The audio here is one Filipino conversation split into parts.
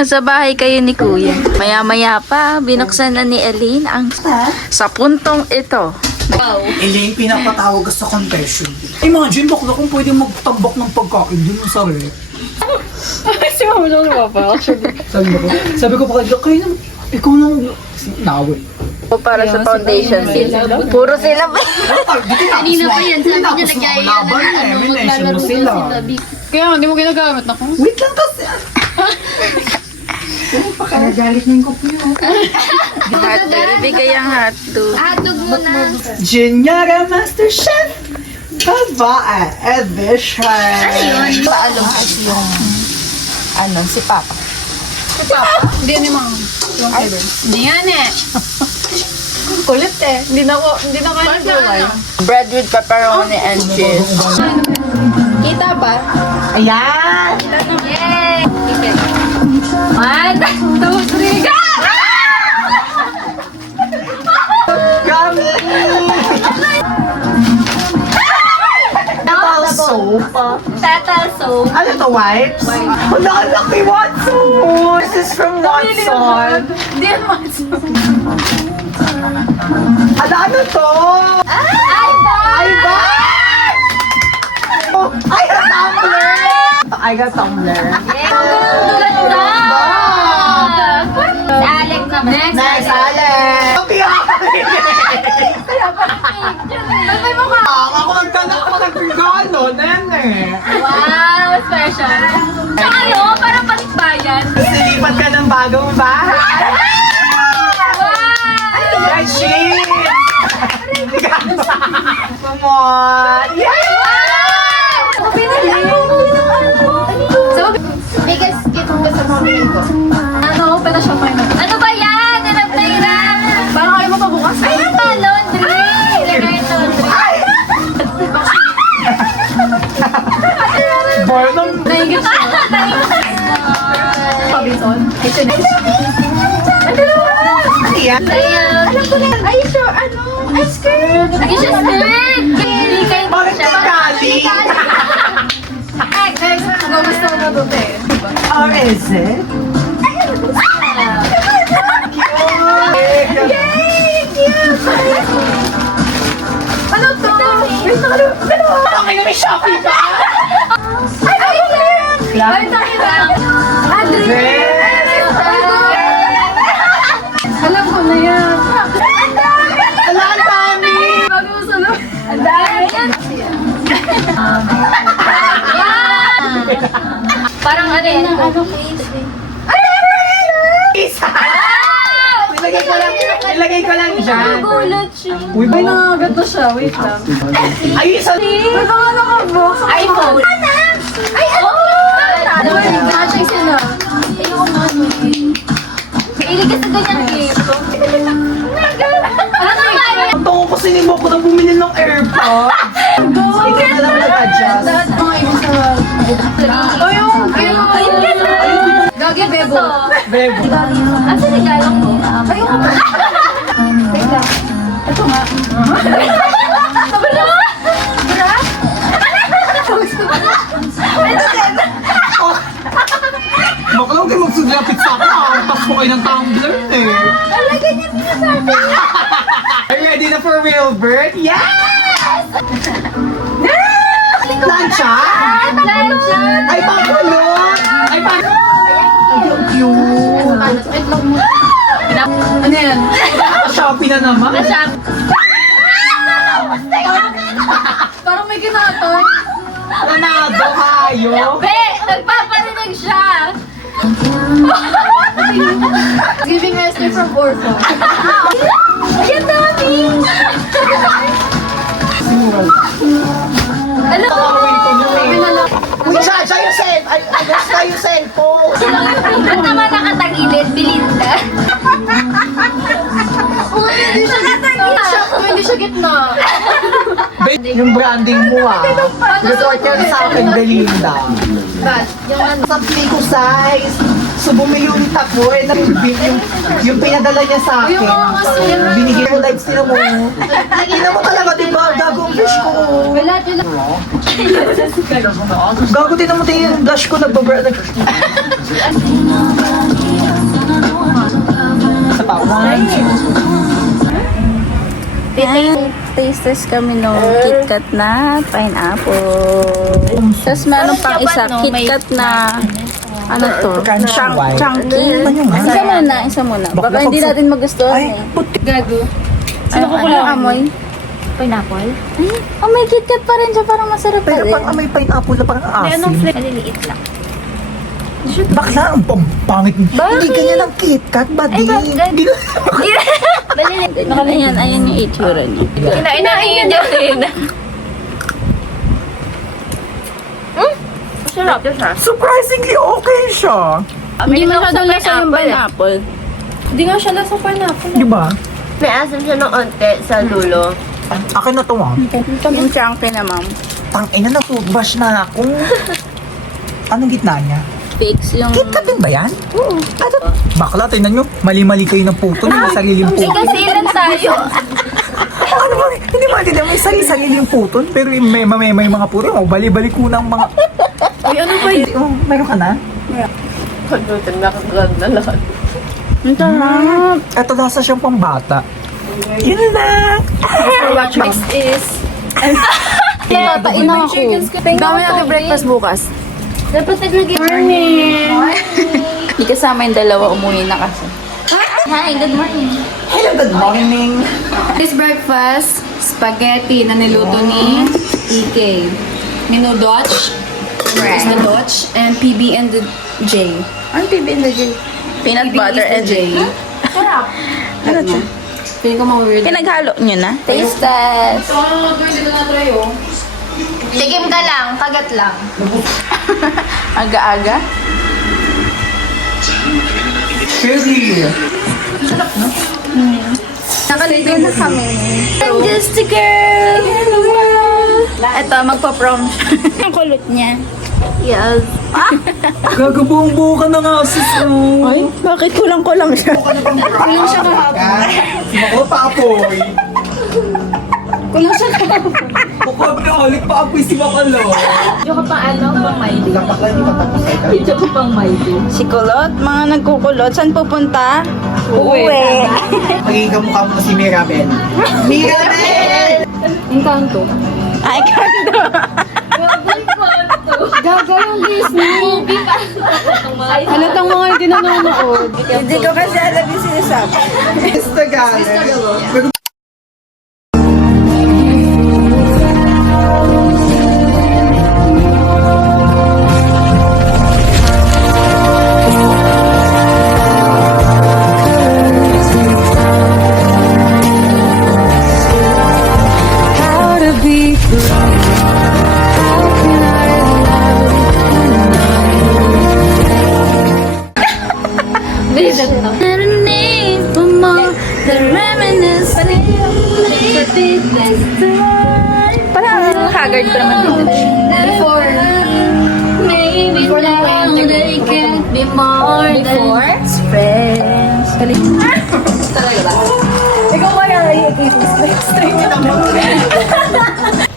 Sa bahay kayo ni Kuya. Maya-maya pa, binuksan na ni Elaine ang sa puntong ito. Elaine, pinapatawag ka sa confession. Imagine, bakla kung pwede magtambak ng pagkain dun sa rep. Si Mama lang pa actually. Sabi ko pa kayo naman, ikaw nang nawe. O para sa foundation sila. Puro sila ba? Kanina pa yan, sabi niya nagyaya na maglalaro sila. Kaya hindi mo ginagamit na ko. Wait lang kasi. Nagalit na yung kopo yun. Hotdog, ibigay ang hotdog. Hotdog muna. Junior Master Chef! Baba edition! Ano yun? Paalong yung ano, si Papa. Hindi yan yung mga yung flavor. Hindi yan eh. Kulit eh. Hindi na kaya nag-gulay. Bread with pepperoni and cheese. Kita ba? Ayan! Yay! Okay. 1, 2, 3, go! Gami! Tatal soap. Tatal soap. Ano to, wipes? Ang laki Watson! This is from Watson. Hindi yan Watson. Ano to? Ay, ba? Ay, ba? Oh, I got tumbler! I got tumbler. Si Alex naman. Next, Alex! Ako ang tanak ko nag-regalo, nene. Wow, special. Sa ano? Parang panikbayan. Silipat ka ng bagong bahay. Wow! Rachid! Come on! Bigas kit ko sa mga ko. Ano? Pwede siya pa yun. Ano ba yan? Nilagay na. Parang kayo mo pa bukas. Ay, ito, laundry. Ilagay yung laundry. Barnum! Naigit siya. Pabison. Ayan! Alam ko na. Ay, sure. Ano? Ay, skirt. Ay, siya skirt. Kilikay mo Bakit siya. kali? Next, gusto mo na doon eh. Or is it? Ano to? Bakit may Shopee pa? Ay, tayo na. Alam ko na yan. Ala, ang dami! Bago mo sa loob. Ang dami. Parang ano yan? Ilagay ko lang dyan. Gulat siya. Uy, Ay, nakagato siya. Wait lang. Ay, isa. May mga nakabox. iPhone. Ay, ano? Diba, nag-matching sila. Ayoko na. Mahilig ka sa ganyan gift. Ano ba yan? Ang tungo ko sinimo ko na bumili ng AirPods. Ikaw na lang nag-adjust. Lahat mga ibig sa... Gagi, bebo. Bebo. Asa regalo ko? Ayoko pa. Wait lang. Ito nga. Wala! Bra? Baka lang kayo magsuglapit sa akin. Tapos mo kayo ng tumbler eh. Wala ganyan pinasabi. Are you ready na for real bird? Yes! Plancha? Plancha! Ay, pangkulot! Ay, ang cute! Ano yan? Shopee na naman. Parang may ginatoy. Ranado, hayo. Be! Nagpaparinig siya! Giving Esther from Orphan. Ay, ang dami! Ano? Uy, siya yung cell. Ay, gusto yung cellphone. Ba't naman nakatagilid? Belinda? Hindi siya nakatagilid. Hindi siya gitna. Yung branding mo ah. Resort yan sa akin, Belinda. Ba't? Yung ano? Sabi ko size. So bumili ulit ako eh. Yung pinadala niya sa akin. Yung mga kasi. Binigay ko lights nila mo. Tingnan mo talaga, diba? Gago ang fish ko. Wala, wala. Gago din naman tayo yung blush ko. Nagbabrand. Sa pawan. Taste test kami nung KitKat na pineapple. Tapos meron pang isa, KitKat na ano to? Chunky. Isa muna. Baka hindi natin magustuhan Ay, eh. puti. Gago. Sino kukulang? Amoy? Pineapple? Oh, may KitKat pa rin siya. Parang masarap pa Pero rin. pang may pineapple na parang asin. Maliliit lang. Bakla, ang pangit. Hindi ganyan ang KitKat, buddy. Ayan yung itsura niya. Kinain na yun yun. Masarap yun siya. Surprisingly okay siya. Hindi masyadong lasa yung pineapple. Hindi nga siya lasa pineapple. Di ba? May asim siya ng onte sa dulo. Akin na to, ah. Yung chunky na, ma'am. Tangina na, toothbrush na ako. Anong gitna niya? Fix yung... KitKat din ba yan? Oo. Bakla, tingnan nyo. Mali-mali kayo ng puto. May sariling puto. Kasi ilan tayo. Ano ba? Hindi ba? May sariling puto. Pero may mga puto. Oh, bali-bali ko ng mga... Ay, ano ba yun? Oh, meron ka na? Pagdutin na kagad na lahat. Ang sarap. Ito nasa siyang pambata. Yun lang. Watch next is... Tatain na ako. Dami natin breakfast bukas. Dapat naglagay. Hindi kasama yung dalawa, umuwi na kasi. Hi, good morning. Hello, good morning. This breakfast, spaghetti na niluto ni EK. Minudotch, is the Dutch, and PB and the J. Ang PB and the J. Peanut butter and J. Sarap. Ano to? Feeling ko mga weird. Pinaghalo nyo na? Taste test. Hindi ko na-try oh. Tigim ka lang, kagat lang. Aga-aga. Really? Nakaligo na kami. I'm just a girl in the world. Ito, magpa-prom. Ang kulot niya. Yes. Gagabuong-buo ka na nga, sis. Ay, bakit kulang-kulang siya? Kulang siya kahapon. Ako, papoy. Kulang siya kahapon. Bukod na ulit pa apoy si Makalo. Yung ka pa ano, pang may. Bakla, hindi ka tapos ito. Si Kulot, mga nagkukulot. Saan pupunta? Uwi. Magiging kamukha mo si Mirabel. Mirabel! Encanto. Ay, kando. Gaga yung Disney. Halatang mga hindi nanonood. Hindi ko kasi alam yung sinasabi. Instagram. Parang haggard pa naman dito. Before. Before now, they can't be more than Friends. Ikaw ba yung straight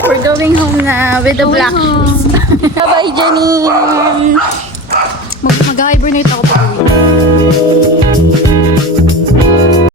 We're going home na with the black kids. Bye, Janine! Mag-hibernate ako pag uwi.